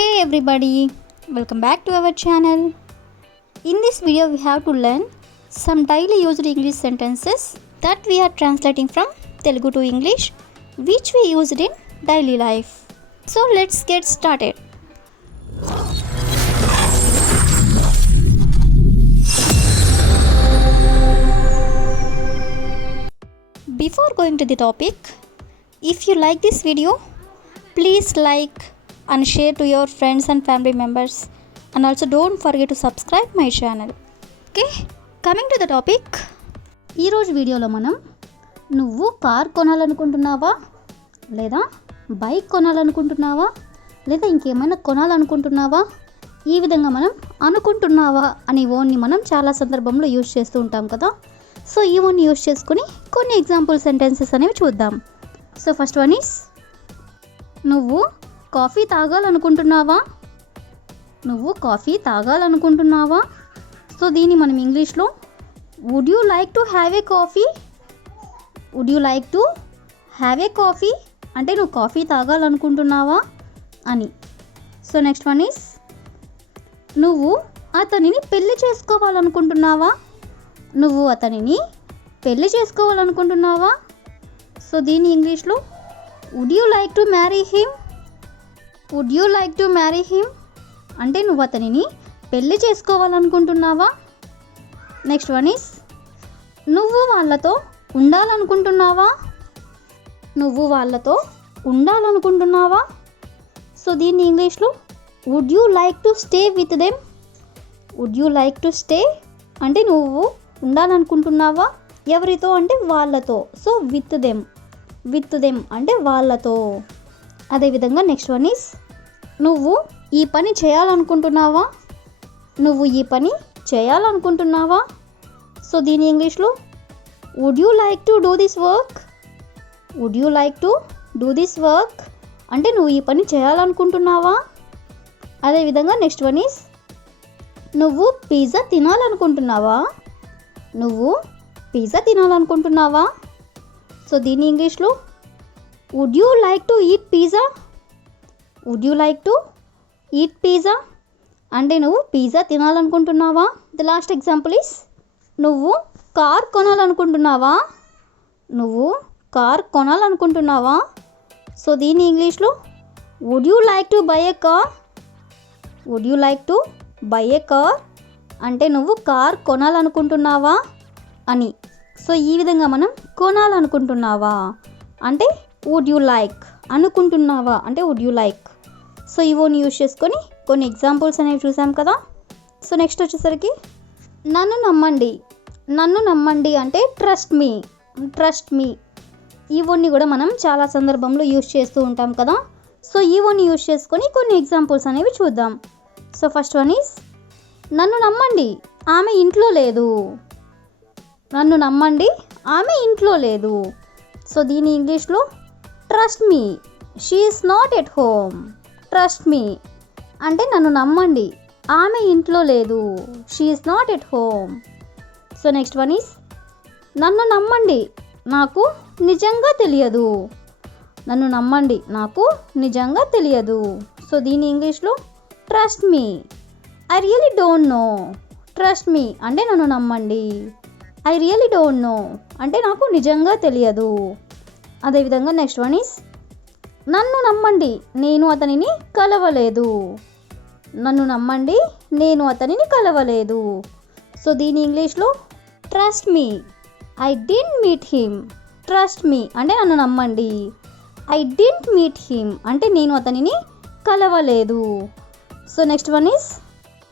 Hey everybody, welcome back to our channel. In this video we have to learn some daily used English sentences that we are translating from Telugu to English which we used in daily life. So let's get started. Before going to the topic, if you like this video, please like and share to your friends and family members, and also don't forget to subscribe my channel. Okay, coming to the topic, ఈ రోజు వీడియోలో మనం నువ్వు car కొనాలనుకుంటున్నావా, లేదా bike కొనాలనుకుంటున్నావా, లేదా ఇంకేమైనా కొనాలనుకుంటున్నావా, ఈ విధంగా మనం అనుకుంటున్నావా అనే వర్డ్ని మనం చాలా సందర్భంలో యూజ్ చేస్తూ ఉంటాం కదా. సో ఈ వర్డ్ని యూజ్ చేసుకుని కొన్ని ఎగ్జాంపుల్ సెంటెన్సెస్ అనేవి చూద్దాం. సో ఫస్ట్ వన్ ఈస్, నువ్వు కాఫీ తాగాలనుకుంటున్నావా, నువ్వు కాఫీ తాగాలనుకుంటున్నావా. సో దీన్ని మనం ఇంగ్లీష్లో would you like to have a coffee, would you like to have a coffee అంటే నువ్వు కాఫీ తాగాలనుకుంటున్నావా అని. సో నెక్స్ట్ వన్ ఈస్, నువ్వు అతనిని పెళ్లి చేసుకోవాలనుకుంటున్నావా, నువ్వు అతనిని పెళ్లి చేసుకోవాలనుకుంటున్నావా. సో దీని ఇంగ్లీష్లో would you like to marry him, would you like to marry him అంటే నువ్వు అతనిని పెళ్లి చేసుకోవాలనుకుంటున్నావా. నెక్స్ట్ వన్ ఈస్, నువ్వు వాళ్ళతో ఉండాలనుకుంటున్నావా, నువ్వు వాళ్ళతో ఉండాలనుకుంటున్నావా. సో దీన్ని ఇంగ్లీష్లో would you like to stay with them, would you like to stay అంటే నువ్వు ఉండాలనుకుంటున్నావా, ఎవరితో అంటే వాళ్ళతో. So with them, with them అంటే వాళ్ళతో. అదేవిధంగా నెక్స్ట్ వన్ ఈస్, నువ్వు ఈ పని చేయాలనుకుంటున్నావా, నువ్వు ఈ పని చేయాలనుకుంటున్నావా. సో దీని ఇంగ్లీష్లో would you like to do this work, would you like to do this work అంటే నువ్వు ఈ పని చేయాలనుకుంటున్నావా. అదేవిధంగా నెక్స్ట్ వన్ ఈస్, నువ్వు పిజ్జా తినాలనుకుంటున్నావా, నువ్వు పిజ్జా తినాలనుకుంటున్నావా. సో దీని ఇంగ్లీష్లో would you like to eat pizza, would you like to eat pizza అంటే నువ్వు పిజ్జా తినాలనుకుంటున్నావా. ద లాస్ట్ ఎగ్జాంపుల్ ఈస్, నువ్వు కార్ కొనాలనుకుంటున్నావా, నువ్వు కార్ కొనాలనుకుంటున్నావా. సో దీని ఇంగ్లీష్లో would you like to buy a car, would you like to buy a car అంటే నువ్వు కార్ కొనాలనుకుంటున్నావా అని. సో ఈ విధంగా మనం కొనాలనుకుంటున్నావా అంటే వుడ్ యూ లైక్, అనుకుంటున్నావా అంటే వుడ్ యూ లైక్. సో ఇవోని యూజ్ చేసుకొని కొన్ని ఎగ్జాంపుల్స్ అనేవి చూసాం కదా. సో నెక్స్ట్ వచ్చేసరికి, నన్ను నమ్మండి, నన్ను నమ్మండి అంటే ట్రస్ట్ మీ, ట్రస్ట్ మీ. ఇవన్నీ కూడా మనం చాలా సందర్భంలో యూజ్ చేస్తూ ఉంటాం కదా. సో ఇవన్నీ యూజ్ చేసుకొని కొన్ని ఎగ్జాంపుల్స్ అనేవి చూద్దాం. సో ఫస్ట్ వన్ ఈస్, నన్ను నమ్మండి ఆమె ఇంట్లో లేదు, నన్ను నమ్మండి ఆమె ఇంట్లో లేదు. సో దీని ఇంగ్లీష్లో trust me, she is not at home. Trust me అంటే నన్ను నమ్మండి ఆమె ఇంట్లో లేదు, she is not at home. So next one is, నన్ను నమ్మండి నాకు నిజంగా తెలియదు, నన్ను నమ్మండి నాకు నిజంగా తెలియదు. సో దీని ఇంగ్లీష్లో trust me, I really don't know. Trust me అంటే నన్ను నమ్మండి, ఐ రియలీ డోంట్ నో అంటే నాకు నిజంగా తెలియదు. అదేవిధంగా నెక్స్ట్ వన్ ఈస్, నన్ను నమ్మండి నేను అతనిని కలవలేదు, నన్ను నమ్మండి నేను అతనిని కలవలేదు. సో దీని ఇంగ్లీష్లో trust me, I didn't meet him. Trust me అంటే నన్ను నమ్మండి, ఐ డిడ్ంట్ మీట్ హిమ్ అంటే నేను అతనిని కలవలేదు. సో నెక్స్ట్ వన్ ఈస్,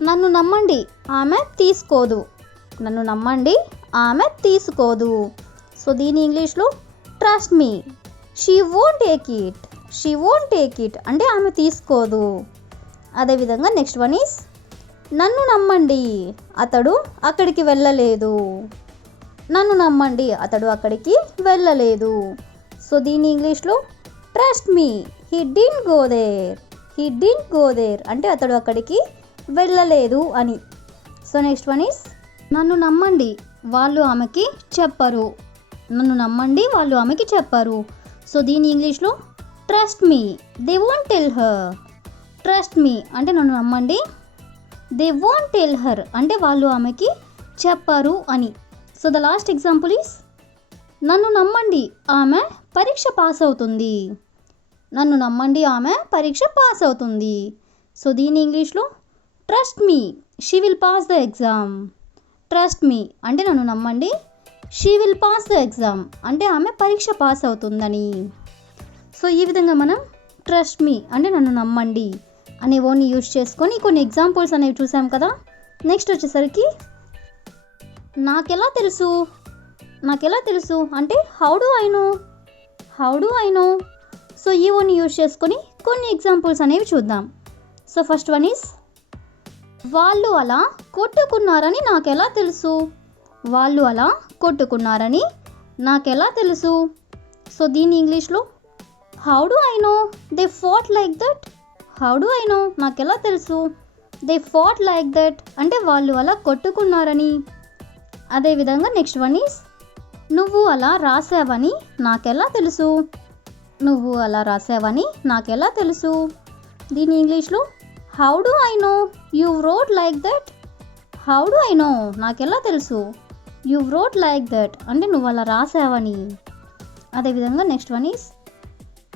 నన్ను నమ్మండి ఆమె తీసుకోదు, నన్ను నమ్మండి ఆమె తీసుకోదు. సో దీని ఇంగ్లీష్లో trust me, she won't take it, she won't take it అంటే ఆమె తీసుకోదు. అదేవిధంగా నెక్స్ట్ వన్ ఈస్, నన్ను నమ్మండి అతడు అక్కడికి వెళ్ళలేదు, నన్ను నమ్మండి అతడు అక్కడికి వెళ్ళలేదు. సో దీని ఇంగ్లీష్లో trust me, he didn't go there, he didn't go there అంటే అతడు అక్కడికి వెళ్ళలేదు అని. సో నెక్స్ట్ వన్ ఈస్, నన్ను నమ్మండి వాళ్ళు ఆమెకి చెప్పరు, నన్ను నమ్మండి వాళ్ళు ఆమెకి చెప్పరు. సో దీని ఇంగ్లీష్లో trust me they won't tell her, trust me అంటే నన్ను నమ్మండి. దే వోంట్ టెల్ హర్ అంటే వాళ్ళు ఆమెకి చెప్పరు అని. So the last example is నన్ను నమ్మండి ఆమె పరీక్ష పాస్ అవుతుంది. నన్ను నమ్మండి ఆమె పరీక్ష పాస్ అవుతుంది. సో దీని ఇంగ్లీష్లో trust me she will pass the exam. Trust me అంటే నన్ను నమ్మండి, she will pass the exam అంటే ఆమె పరీక్ష పాస్ అవుతుందని. సో ఈ విధంగా మనం ట్రస్ట్ మీ అంటే నన్ను నమ్మండి అనే వర్డ్ని యూజ్ చేసుకొని కొన్ని ఎగ్జాంపుల్స్ అనేవి చూసాం కదా. నెక్స్ట్ వచ్చేసరికి నాకెలా తెలుసు, నాకెలా తెలుసు అంటే how do I know, how do I know. So ఈ వర్డ్ని యూజ్ చేసుకొని కొన్ని ఎగ్జాంపుల్స్ అనేవి చూద్దాం. సో ఫస్ట్ వన్ ఈస్ వాళ్ళు అలా కొట్టుకున్నారని నాకెలా తెలుసు. వాళ్ళు అలా కొట్టుకున్నారని నాకెలా తెలుసు. సో దీని ఇంగ్లీష్లో how do I know they fat like that. How do I know నాకెలా తెలుసు. దే ఫాట్ లైక్ దట్ అంటే వాళ్ళు అలా కొట్టుకున్నారని. అదేవిధంగా నెక్స్ట్ వన్ ఈస్ నువ్వు అలా రాసావని నాకెలా తెలుసు. నువ్వు అలా రాసావని నాకెలా తెలుసు. దీని ఇంగ్లీష్లో how do I know you wrote like that. How do I know నాకెలా తెలుసు. యూ రోట్ లైక్ దట్ అంటే నువ్వు అలా రాసావని. అదేవిధంగా నెక్స్ట్ వన్ ఈస్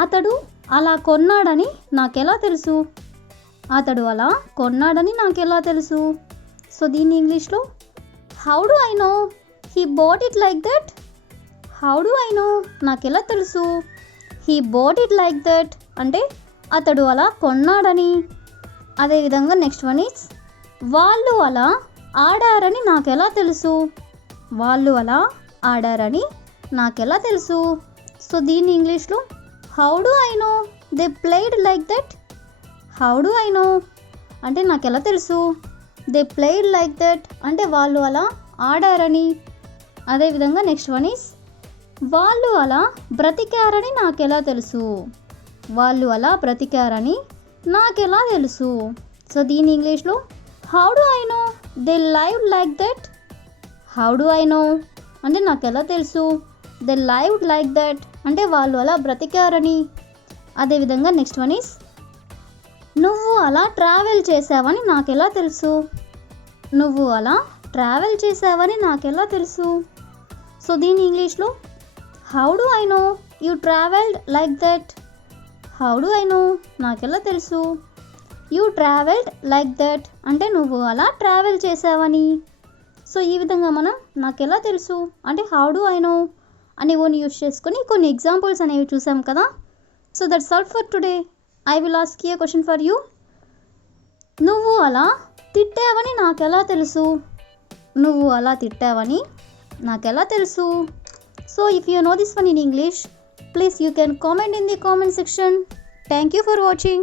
అతడు అలా కొన్నాడని నాకెలా తెలుసు. అతడు అలా కొన్నాడని నాకెలా తెలుసు. సో దీని ఇంగ్లీష్లో how do I know he bought it like that. How do I know నాకెలా తెలుసు. He bought it like that అంటే అతడు అలా కొన్నాడని. అదేవిధంగా నెక్స్ట్ వన్ ఈస్ వాళ్ళు అలా ఆడారని నాకెలా తెలుసు. వాళ్ళు అలా ఆడారని నాకెలా తెలుసు. సో దీని ఇంగ్లీష్లో how do I know they played like that. How do I know అంటే నాకెలా తెలుసు. దే ప్లేడ్ లైక్ దట్ అంటే వాళ్ళు అలా ఆడారని. అదేవిధంగా నెక్స్ట్ వన్ ఈస్ వాళ్ళు అలా బ్రతికారని నాకెలా తెలుసు. వాళ్ళు అలా బ్రతికారని నాకెలా తెలుసు. సో దీని ఇంగ్లీష్లో how do I know they lived like that. How do I know అంటే నాకెలా తెలుసు. దే లైవ్డ్ లైక్ దట్ అంటే వాళ్ళు అలా బ్రతికారని. అదేవిధంగా నెక్స్ట్ వన్ ఈస్ నువ్వు అలా ట్రావెల్ చేసావని నాకెలా తెలుసు. నువ్వు అలా ట్రావెల్ చేసావని నాకెలా తెలుసు. సో దీని ఇంగ్లీష్లో how do I know you travelled like that. How do I know నాకెలా తెలుసు. యూ ట్రావెల్డ్ లైక్ దట్ అంటే నువ్వు అలా ట్రావెల్ చేసావని. సో ఈ విధంగా మనం నాకెలా తెలుసు అంటే హౌ డు ఐ నో అనే వర్డ్ని యూజ్ చేసుకొని కొన్ని ఎగ్జాంపుల్స్ అనేవి చూసాం కదా. So that's all for today. I will ask you question for you. నువ్వు అలా తిట్టావని నాకెలా తెలుసు. నువ్వు అలా తిట్టావని నాకెలా తెలుసు. So if you know this one in English, please you can comment in the comment section. Thank you for watching.